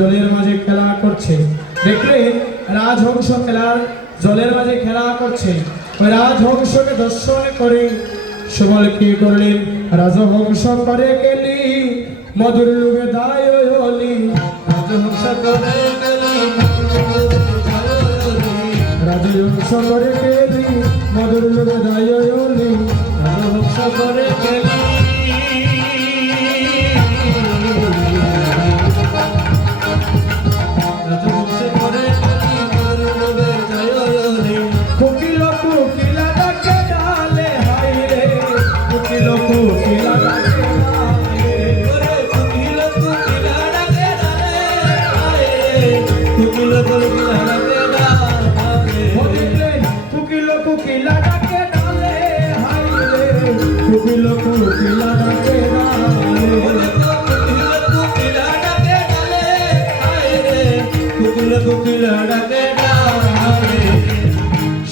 জলের মাঝে খেলা করছে। দেখলে রাজহংস খেলার জলের মাঝে খেলা করছে। ওই রাজহংসকে দর্শন করে সুবল কি করলেন? রাজহংস করে গেলি মধুর লুগে দায় হলি। রাজহংস করে গেলি রাজহংস করে গেলি মধুর লুগে দায় হলি। রাজহংস করে গেলি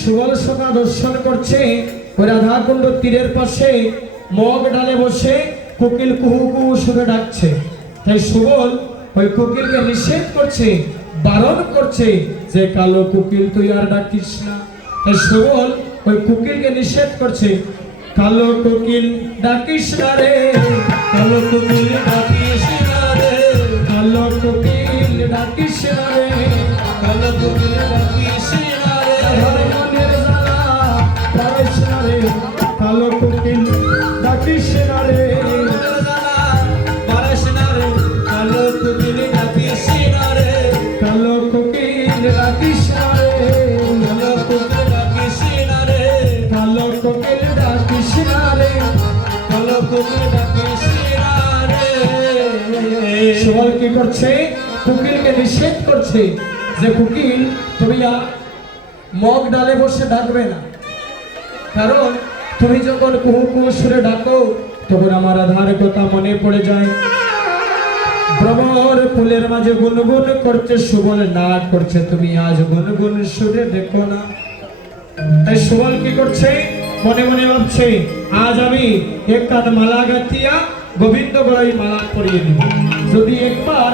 সুবল সখা দর্শন করছে রাধাকুণ্ড তীরের পাশে মগ ডালে বসে কোকিল কুহু কুহু সুরে ডাকছে। তাই সুবল ওই কোকিলকে নিষেধ করছে, বারণ করছে যে কালো কোকিল তুই আর ডাকিস না। তাই সুবল ওই কোকিলকে নিষেধ করছে, কালো কোকিল ডাকিস না রে, কালো কোকিল ডাকিস না রে, কালো কোকিল ডাকিস না রে, কালো কোকিল ডাকিস না রে, মনের জ্বালা পারিস না রে, কালো কোকিল ডাকিস না রে, মনের জ্বালা পারিস না রে, কালো কোকিল ডাকিস না রে, কালো কোকিল ডাকিস না রে, কালো কোকিল ডাকিস না রে, কালো কোকিল ডাকিস না রে, কালো কোকিল ডাকিস না রে। সুবল কি করছে? কোকিলকে নিষেধ করছে যে কোকিল তুমি মগ ডালে বসে ডাকবে না, কারণ তুমি যখন কুহু কুহু সুরে ডাকো তখন আমার আধার কথা মনে পড়ে যায়। ভ্রমর ফুলের মাঝে গুনগুন করছে, সুবল না করছে তুমি আজ গুনগুন সুরে দেখো না। তাই সুবল কি করছে? মনে মনে ভাবছে আজ আমি এক কাঁধ মালা গাঁথিয়া গোবিন্দ গলায় মালা পরিয়ে দিব। যদি একবার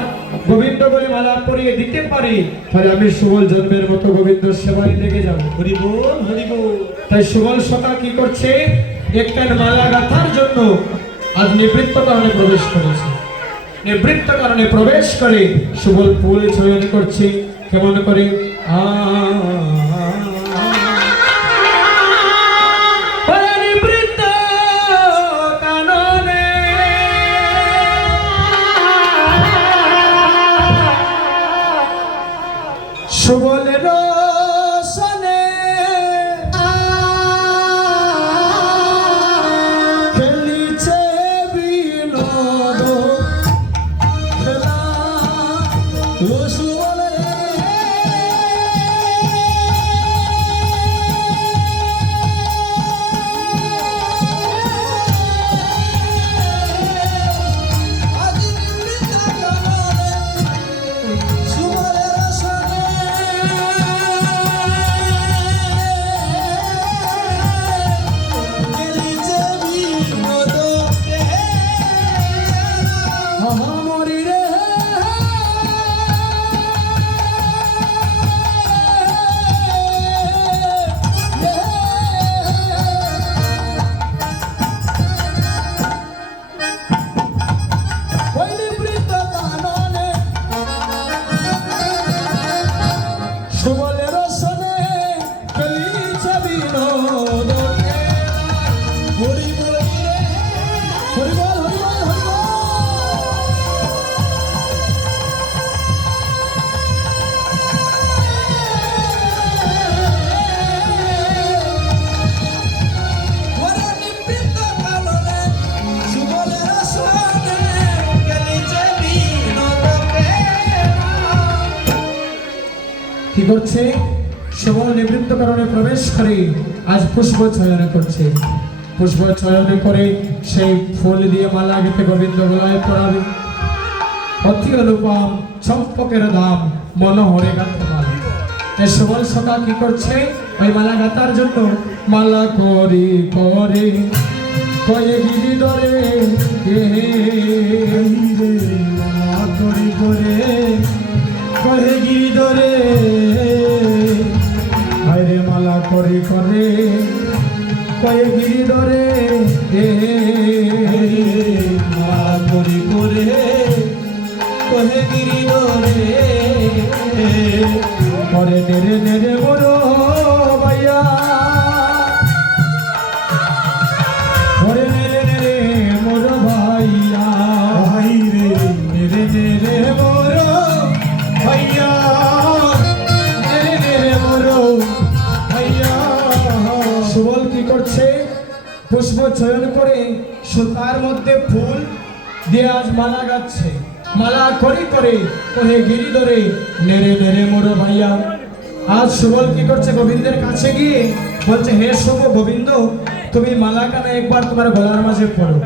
গোবিন্দ গলায় মালা পরিয়ে দিতে পারি তাহলে আমি সুবল জন্মের মতো গোবিন্দ সেবায় লেগে যাব। হরি বল হরি বল। তাই সুবল সখা কি করছে? একটা মালা গাঁথার জন্য আজ নিবৃত্ত কারণে প্রবেশ করেছে। নিবৃত্ত কারণে প্রবেশ করে সুবল ফুল চয়ন করছে। কেমন করে? সুবলের সনে খেলিছে বিনোদ খেলা কি করছে? সুবল নিবৃত্ত কারণে প্রবেশ করে আজ পুষ্প চয়ন করছে। পুষ্প চয়ন করে সেই ফুল দিয়ে মালা গেঁথে গোবিন্দ গলায় পরাবে। অতি অনুপম চম্পকের দাম মনোহরে গাঁথে মালা। এই সুবল সখা কি করছে? ওই মালা গাঁথার জন্য মালা করি করে কয়ে গিরি ধরে মালা করি করে কয়ে গিরিধরে মালা করি করে কহে গিরিধরে পরে নেড়ে নেড়ে মোরো ভাইয়া পরে নেড়ে নেড়ে মোরো ভাইয়া ভাই রে নেড়ে নেড়ে মোরো ভাইয়া নেড়ে নেড়ে মোরো ভাইয়া। সুবল কি করছে পুষ্প চয়ন করে সুতার মধ্যে ফুল দিয়ে আজ মালা গাচ্ছে মালা করি করে কহে গিরিধরে নেড়ে নেড়ে মোরো ভাইয়া। আজ সুবল কি করছে গোবিন্দের কাছে গিয়ে বলছে হে শুভ গোবিন্দ তুমি মালা কানা একবার তোমার গলার মাঝে পড়ো।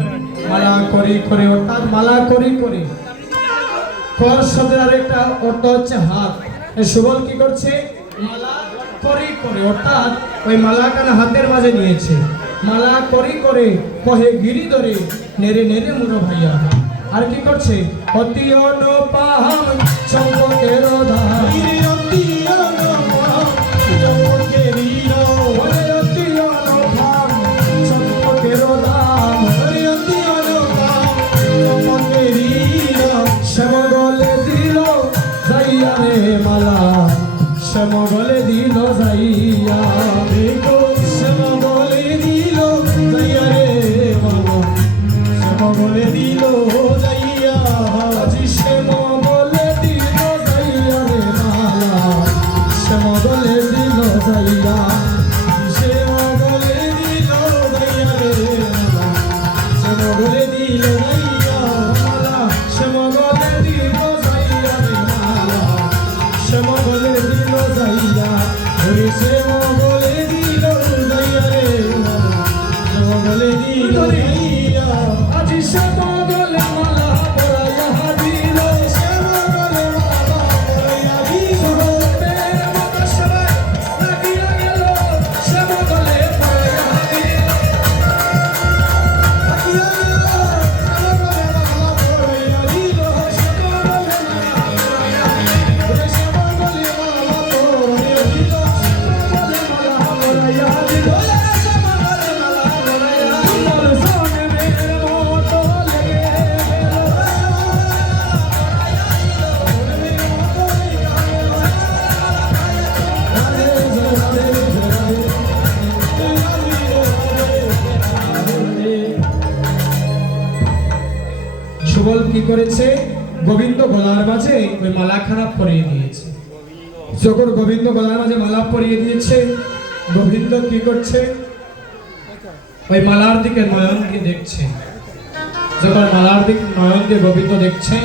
মালা করি করে অর্থাৎ মালা করি করে কর শব্দের আরেকটা অর্থ হচ্ছে হাত। এই সুবল কি করছে মালা করি করে অর্থাৎ ওই মালা কানা হাতের মাঝে নিয়েছে মালা করি করে কহে গিরিধরে নেড়ে নেড়ে মোরো ভাইয়া। আর কি করছে অতি অনুপম চম্পকের ধার অতি অনুপম চম্পকের অতি অনুপম চম্পকের ধাম অতি অনুপম চম্পকের শ্যামগলে দিল যাইয়া রে মালা শ্যামগলে দিল যাইয়া দেখো শ্যামগলে দিল যাইয়া রে মালা শ্যামগলে দিল যাইয়া আজি শ্যামগলে দিল যাইয়া রে মালা শ্যামগলে দিল যাইয়া শ্যামগলে দিল যাইয়া রে মালা শ্যামগলে দিল যাইয়া মালা শ্যামগলে দিল যাইয়া রে মালা শ্যামগলে দিল যাইয়া ওরে শ্যামগলে দিল যাইয়া রে মালা শ্যামগলে দিল যাইয়া আজি শ্যামগলে মালা পরাইয়া দিল শ্যামগলে মালা পরাইয়া দিল প্রেম দশরে লাগিয়া গেল শ্যামগলে পরাইয়া দিল থাকিয়া গেল শ্যামগলে মালা পরাইয়া দিল শ্যামগলে মালা পরাইয়া দিল ওরে শ্যামগলে মালা পরাইয়া দিল শ্যামগলে মালা পরাইয়া দিল ওরে শ্যামগলে মালা পরাইয়া দিল তোর সনে মের মতো লেগে গেল রাধে রাধে রাধে সুবল কি করেছে গোবিন্দ গলার মাঝে ওই মালাখানা পরিয়ে দিয়েছে। যখন গোবিন্দ গলার মাঝে মালা পরিয়ে দিয়েছে গোবিন্দ কি করছে ওই মালার দিকে নয়ন দিয়ে দেখছে। যখন মালার দিকে নয়ন দিয়ে গোবিন্দ দেখছে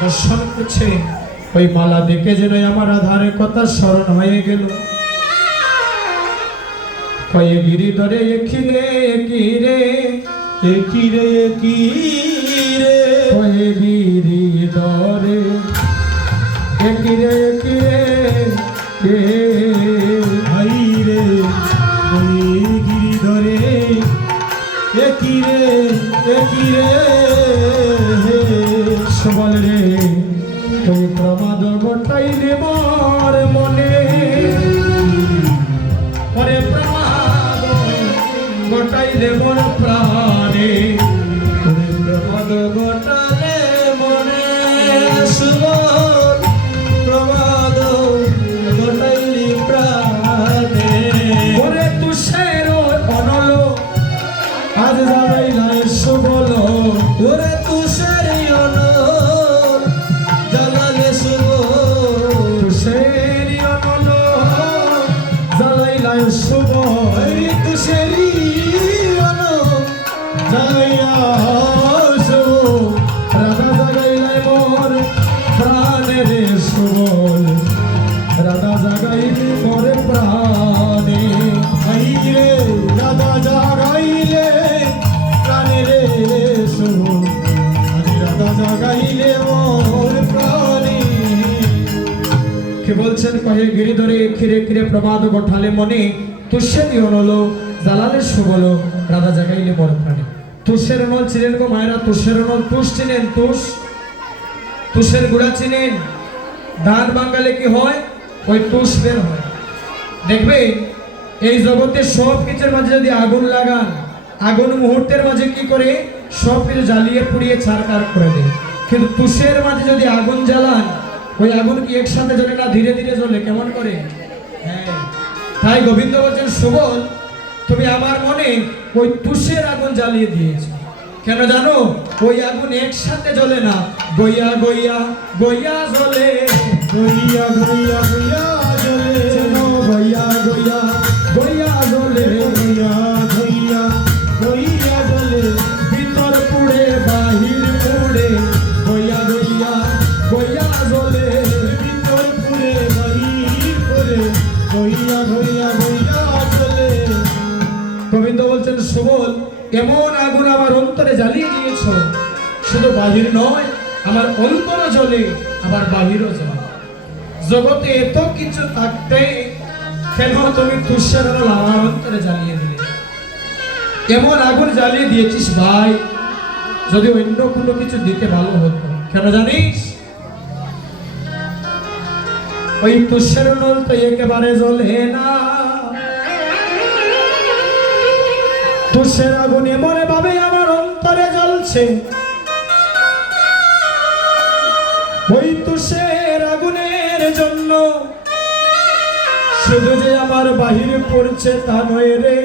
দর্শন করছে ওই মালা দেখে যেন আমার আধারের কথা স্মরণ হয়ে গেল। কয়ে গিরিধরে একি রে একি রে একই রে একই রে কয়ে গিরিধরে একি রে একি রে এ ভাই রে ওই গিরিধরে একই রে একই রে সবল রে তুই প্রমাদ গোটাইলে মোর মনে পরে প্রমাদ গোটাইলে মোর প্রাণে ওরে প্রমাদ গোটালে মনে সুবল প্রমাদ গোটাইলি প্রাণে ওরে তুষের অনল আজ যাবাই নাই সুবল ওরে তুষারি অনল জ্বালালে সুবল তুষের অনল জ্বালাই নাই সুবল ওই তুষারি অনল জ্বালাইয়া সুবল রাধা জাগাইলাই মোর প্রাণে রে সুবল রাধা জাগাইলি মোর প্রাণে ভাই রে রাধা জাগাইলে প্রাণে রে সুবল আজ রাধা জাগাইলে মোর প্রাণে কে বলছেন কহে গিরিধরে খিরে খিরে প্রমাদ গোঠালে মনে তুষের অনল জ্বালালে সুবল রাধা জাগাইলে মোর প্রাণে। তুষের অনল ছিলেন গো মায়েরা তুষের অনল তুষ চিনেন তুষ তুষের গুড়া চিনেন ধান বাঙ্গালে কি হয় ওই তুষ বের হয় দেখবে এই জগতে সব কিছুর মাঝে যদি আগুন লাগান, আগুন মুহূর্তের মাঝে কি করে সব কিছু জ্বালিয়ে পুড়িয়ে ছারখার করে দেয়। কিন্তু তুষের মাঝে যদি আগুন জ্বালান, ওই আগুন কি একসাথে জ্বলে না, ধীরে ধীরে জ্বলে, কেমন করে? হ্যাঁ, তাই গোবিন্দ বলছেন, সুবল তুমি আমার মনে ওই তুষের আগুন জ্বালিয়ে দিয়েছো। কেন জানো? ওই আগুন একসাথে জ্বলে না, গইয়া গইয়া গইয়া জ্বলে, গইয়া গইয়া গইয়া জ্বলে, যেন গইয়া গইয়া গইয়া জ্বলে, গইয়া গইয়া গইয়া জ্বলে, ভিতর পুড়ে বাহির পুড়ে, গইয়া গইয়া গইয়া জ্বলে, ভিতর পুরে বাহির পুরে, গইয়া গইয়া গইয়া জ্বলে। গোবিন্দ বলছেন, সুবল এমন আগুন আমার অন্তরে জ্বালিয়ে দিয়েছ, শুধু বাহির নয়, আমার অন্তর জ্বলে, আবার বাহিরও জ্বলে। জগতে এত কিছু থাকতে কেন তুমি তুষার আলো আমার অন্তরে জ্বালিয়ে দিলে? এমন আগুন জ্বালিয়ে দিয়েছিস ভাই, যদি অন্য কোনো কিছু দিতে ভালো হতো। কেন জানিস? ওই তুষার নল তো একেবারে জ্বলে না, তুষের আগুন এমন ভাবে আমার অন্তরে জ্বলছে, ওই তুষের আগুনের জন্য শুধু যে আমার বাহিরে পড়ছে তা নয় রে,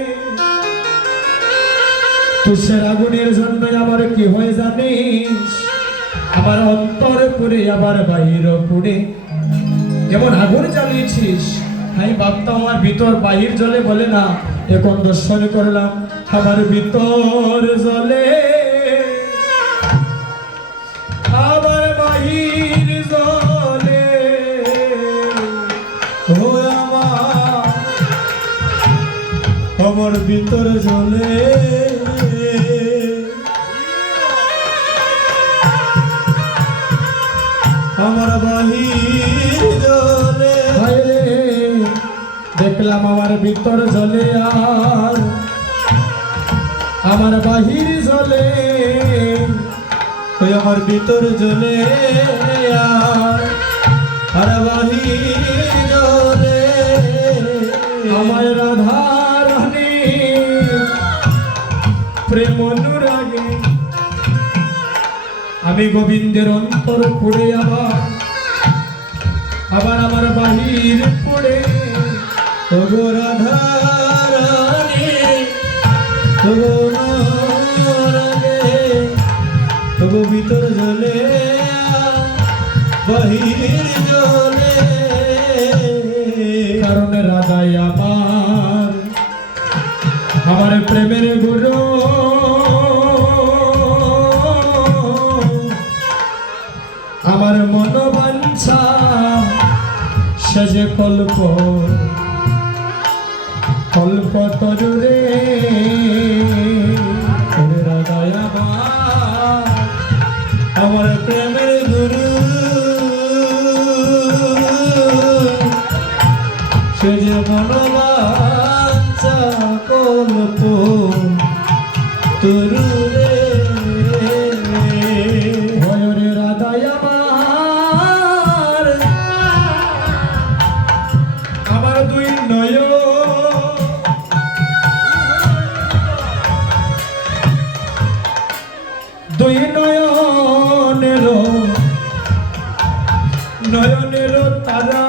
তুষের আগুনের জন্য আমার কি হয়ে জানিস? আমার অন্তর পুড়ে আবার বাহির পুড়ে, এমন আগুন জ্বালিয়েছিস। আমি ভাবতাম আমার ভিতর বাহির জ্বলে, বলে না, এখন দর্শন করলাম আমার ভিতর জ্বলে, আবার বাহির জ্বলে। ও আমার ভিতর জ্বলে, আমার বাহির জ্বলে। হায়রে, দেখলাম আমার ভিতর জ্বলে আর আমার বাহির জ্বলে, ওই আমার ভিতর জ্বলে আর বাহির জ্বলে। আমার রাধা রানী প্রেম অনুরাগে আমি গোবিন্দের অন্তর পুড়ে, আবার আবার আমার বাহির পুড়ে। ওগো রাধা রানী, ওগো রাগে, ওগো ভিতর জ্বলে বাহির জ্বলে। কারণ রাধাই আমার প্রেমের গুরু, আমার মনোবাঞ্ছা সে যে কল্প কল্প তরুরে, রাধাই আমার প্রেমের গুরু, সে যে মনোবাঞ্ছা কল্প তরুরে। ভয়রে রাধাই আমার দুই নয়, দুই নয়নের নয়নের তারা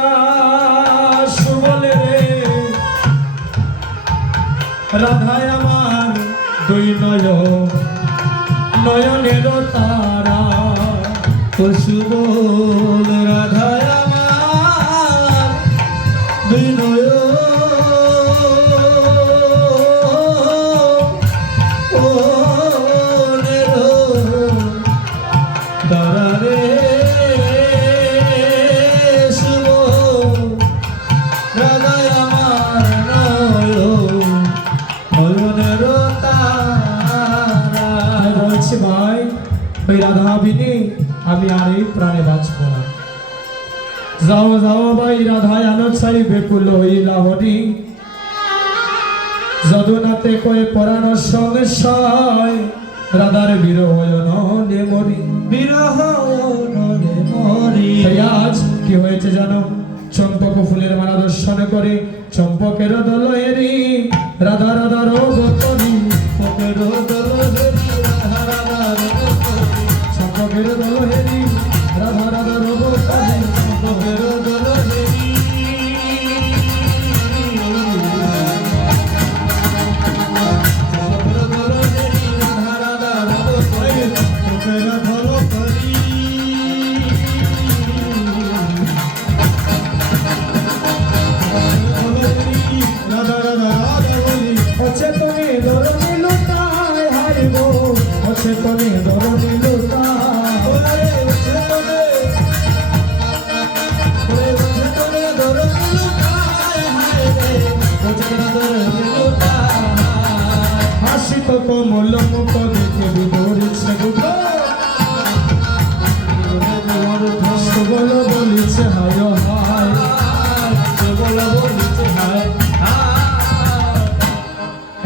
সুবলে রে, রাধায় আমার দুই নয়নের তারা, ও সুবল রাধায় আমার দুই নয়নের তারা রে। সুবল রাধায় আমার নয়নের তারা। বলছি ভাই, ওই রাধা বিনে আমি আর এই প্রাণে বাঁচব না। যাও যাও ভাই রাধায় আনো চাই বেকুল হইলা হরি, যদুনাতে কয়ে পরাণ সংশয়, রাধার বিরহ নদে মরি। বিরহ নদে মরি। তাই আজ কি হয়েছে জানো? চম্পক ফুলের মালা দর্শন করে চম্পকের দলেরি রাধা রাধা রোগ করি চম্পকের দলেরি রাধা রাধা রোগ করি চম্পকের দলেরি রাধা রাধা রোগ করি চম্পকের দলেরি অচেতনে ধরনি লুটায় হাই গো অচেতনে ধরনি লুটায় হাসিত কমল মুখ দেখে বিদরিছে দুঃখ সুবল বলিছে হায় হায় সুবল বলিছে হায়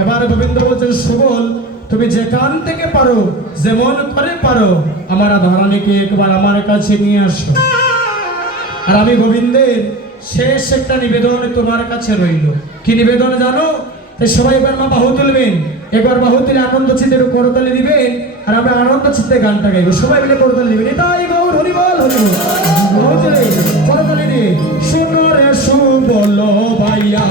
এবার গোবিন্দ বলছেন সুবল তুমি যেখান থেকে পারো যেমন করে পারো আমার রাধারানীকে একবার আমার কাছে নিয়ে আসো আর আমি গোবিন্দের শেষ একটা নিবেদন তোমার কাছে রইল কি নিবেদন জানো সবাই এবার মা বাহু তুলবেন একবার বাহু তুলে আনন্দ চিত্তে করতালি দিবেন আর আমরা আনন্দ চিত্তে গানটা গাইবো সবাই মিলে করতালি দিবেন এটাই গৌর হরি বল হরি বল বাহু তুলে করতালি দিয়ে শোনো রে সুবল ভাইয়া